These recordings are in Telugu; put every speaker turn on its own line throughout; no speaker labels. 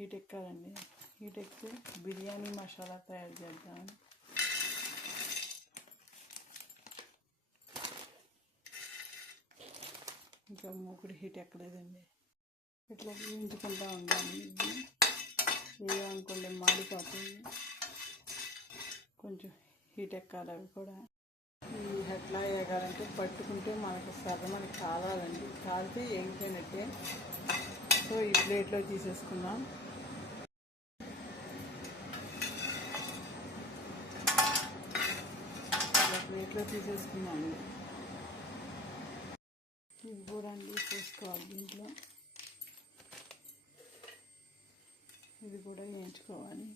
హీట్ ఎక్కాలండి. హీట్ ఎక్కితే బిర్యానీ మసాలా తయారు చేద్దాం. ఇంకా మూకుడు హీట్ ఎక్కలేదండి. ఇట్లా ఉంచుకుంటా ఉండాలి. ఏమనుకోండి మాడిపోతుంది. కొంచెం హీట్ ఎక్కాలి అవి కూడా. ఎట్లా వేగాలంటే పట్టుకుంటే మనకు సగం మనకి కావాలండి కాలితే ఏంటంటే సో ఈ ప్లేట్లో తీసేసుకున్నాం ప్లేట్లో తీసేసుకున్నాను ఇవి కూడా అండి చేసుకోవాలి దీంట్లో ఇది కూడా వేయించుకోవాలి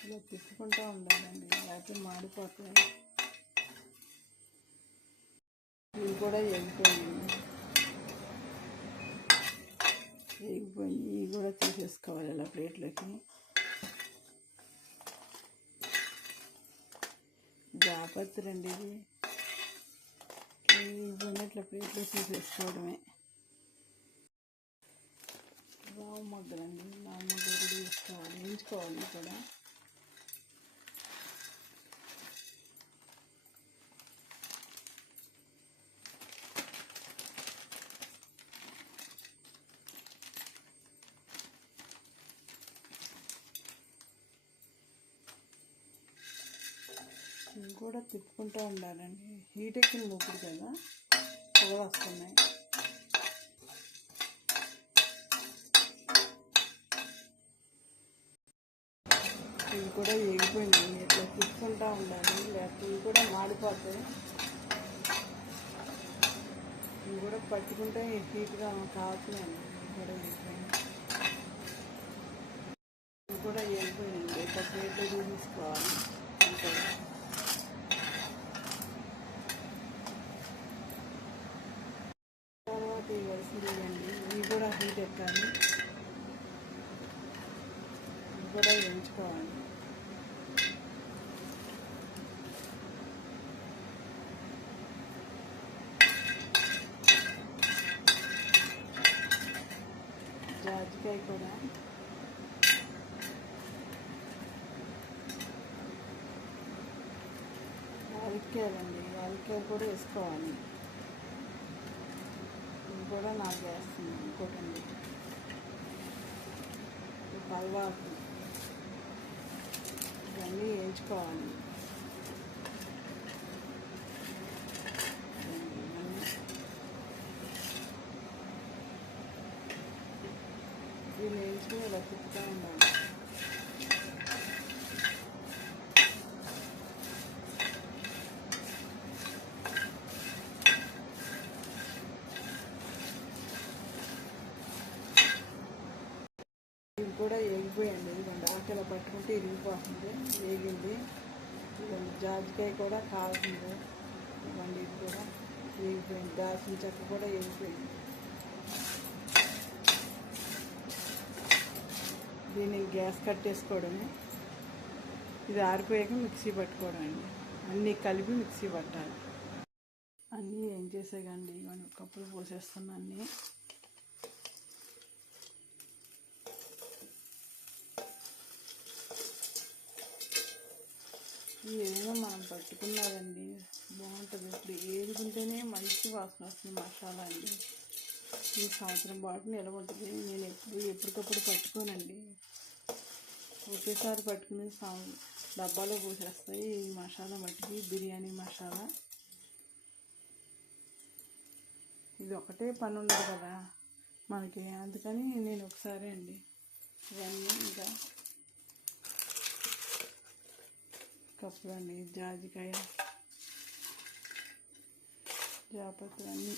ఇలా తిప్పుకుంటూ ఉండాలండి లేకపోతే మాడిపోతాయి ఇవి కూడా ఎగిపోయింది ఎగిపోయి ఇవి కూడా తీసేసుకోవాలి ఇలా ప్లేట్లోకి పత్తి అండి ఇది. ఇవన్నీ ఇట్లా ప్లేట్లో తీసేసుకోవడమే. రావు మొగ్గలండి. రావు మొగ్గలు కూడా తీసుకోవాలి. వేయించుకోవాలి ఇవి కూడా ఇవి కూడా తిప్పుకుంటూ ఉండాలండి. హీట్ ఎక్కిన మూకుడు కదా పొగలు వస్తున్నాయి. ఇవి కూడా ఎగిపోయింది ఇట్లా తిప్పుకుంటూ ఉండాలి లేకపోతే ఇవి కూడా మాడిపోతాయి. ఇవి కూడా పట్టుకుంటే హీట్గా కావుతున్నాయండి ఇవి కూడా ఎగిపోయింది ఇవి కూడా ఎగిపోయింది ఇట్లా ప్లేట్లో తీసుకోవాలి ఇంకా తర్వాత ఇవి వేసిందండి ఇవి కూడా హీట్ ఎక్కాలి ఇవి కూడా వేయించుకోవాలి. జాజికాయ కూడా. యాలక్కాయలండి. యాలక్కాయలు కూడా వేసుకోవాలి. కూడా నాకు వేస్తుంది ఇంకోటి ఉంది ఇవన్నీ వేయించుకోవాలి. దీన్ని వేయించుకుని ఇలా తిప్పుతూ ఉండాలి ఇది కూడా ఎగిపోయండి ఇదిగోండి ఇలా పట్టుకుంటే ఇరిగిపోతుంది వేగింది. జాజికాయ కూడా కాల్సింది ఇదిగోండి ఇది కూడా వేగిపోయింది. దాల్చిన చెక్క కూడా వేగిపోయింది. దీన్ని గ్యాస్ కట్టేసుకోవడమే. ఇది ఆరిపోయాక మిక్సీ పట్టుకోవడం అండి. అన్నీ కలిపి మిక్సీ పట్టాలి. అన్నీ ఏం చేసాకండి ఇవన్నీ కప్పులు పోసేస్తున్నా అన్నీ ఏదైనా మనం పట్టుకున్నారండి బాగుంటుంది. ఇప్పుడు ఏదుకుంటేనే మంచి వాసన వస్తుంది మసాలా అండి. ఈ సంవత్సరం పాటు నిలవ ఉంటుంది నేను ఎప్పుడు ఎప్పటికప్పుడు పట్టుకోనండి. ఒకేసారి పట్టుకుని డబ్బాలో పోసేస్తాయి ఈ మసాలా మట్టికి బిర్యానీ మసాలా. ఇది ఒకటే పని ఉండదు కదా. మనకి అందుకని నేను ఒకసారి అండి. ఇవన్నీ ఇంకా కప్పులన్నీ జాజికాయ జాపత్రి అన్నీ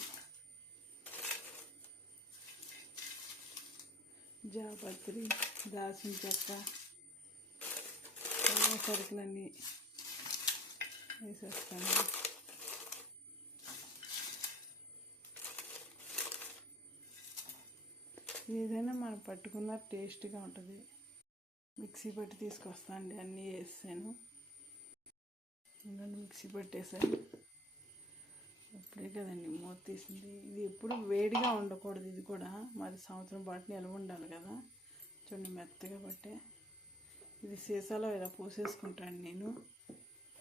జాపత్రి దాల్చిన చెక్క సరుకులన్నీ వేసేస్తాను. ఏదైనా మనం పట్టుకున్న టేస్ట్గా ఉంటుంది. మిక్సీ పట్టి తీసుకొస్తాను అండి అన్నీ వేసాను ఇంకా మిక్సీ పట్టేసాను ఇప్పుడే కదండి మూత తీసింది. ఇది ఎప్పుడు వేడిగా ఉండకూడదు ఇది కూడా. మరి సంవత్సరం పాటు నిల్వ ఉండాలి కదా. చూడండి మెత్తగా పట్టే. ఇది సీసాలో ఇలా పోసేసుకుంటాను నేను.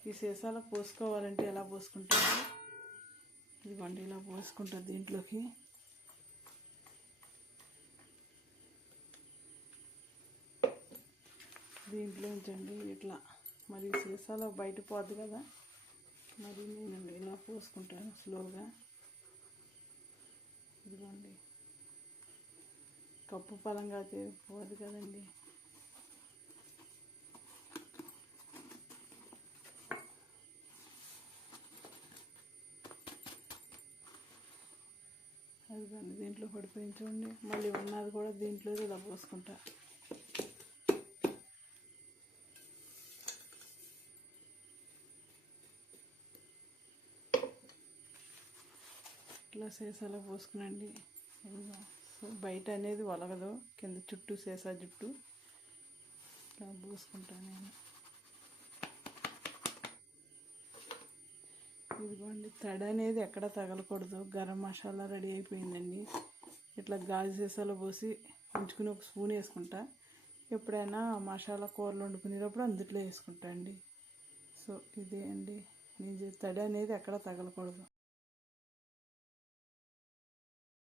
ఈ సీసాలో పోసుకోవాలంటే ఎలా పోసుకుంటాను ఇదిగోండి ఇలా పోసుకుంటుంది దీంట్లోకి. దీంట్లో ఉంచండి ఇట్లా. మరి సీసాలో బయట పోద్ది కదా. మరి నేను ఇలా పోసుకుంటాను స్లోగా. ఇదిగోండి. కప్పు పలంగా అయితే పోదు కదండి. అదిగోండి దీంట్లో పడిపోయింది చూడండి. మళ్ళీ ఉన్నది కూడా దీంట్లో ఇలా పోసుకుంటా. ఇట్లా సీసాలో పోసుకునండి. సో బయట అనేది వలగదు. కింద చుట్టూ సీసా జుట్టు. ఇట్లా పోసుకుంటాను నేను. ఇదిగోండి తడి అనేది ఎక్కడ తగలకూడదు. గరం మసాలా రెడీ అయిపోయిందండి. ఇట్లా గాజు సీసాలో పోసి ఉంచుకుని ఒక స్పూన్ వేసుకుంటా. ఎప్పుడైనా మసాలా కూరలు వండుకునేటప్పుడు అందుట్లో వేసుకుంటా అండి. సో ఇదే అండి. నేను చే- తడి అనేది ఎక్కడ తగలకూడదు.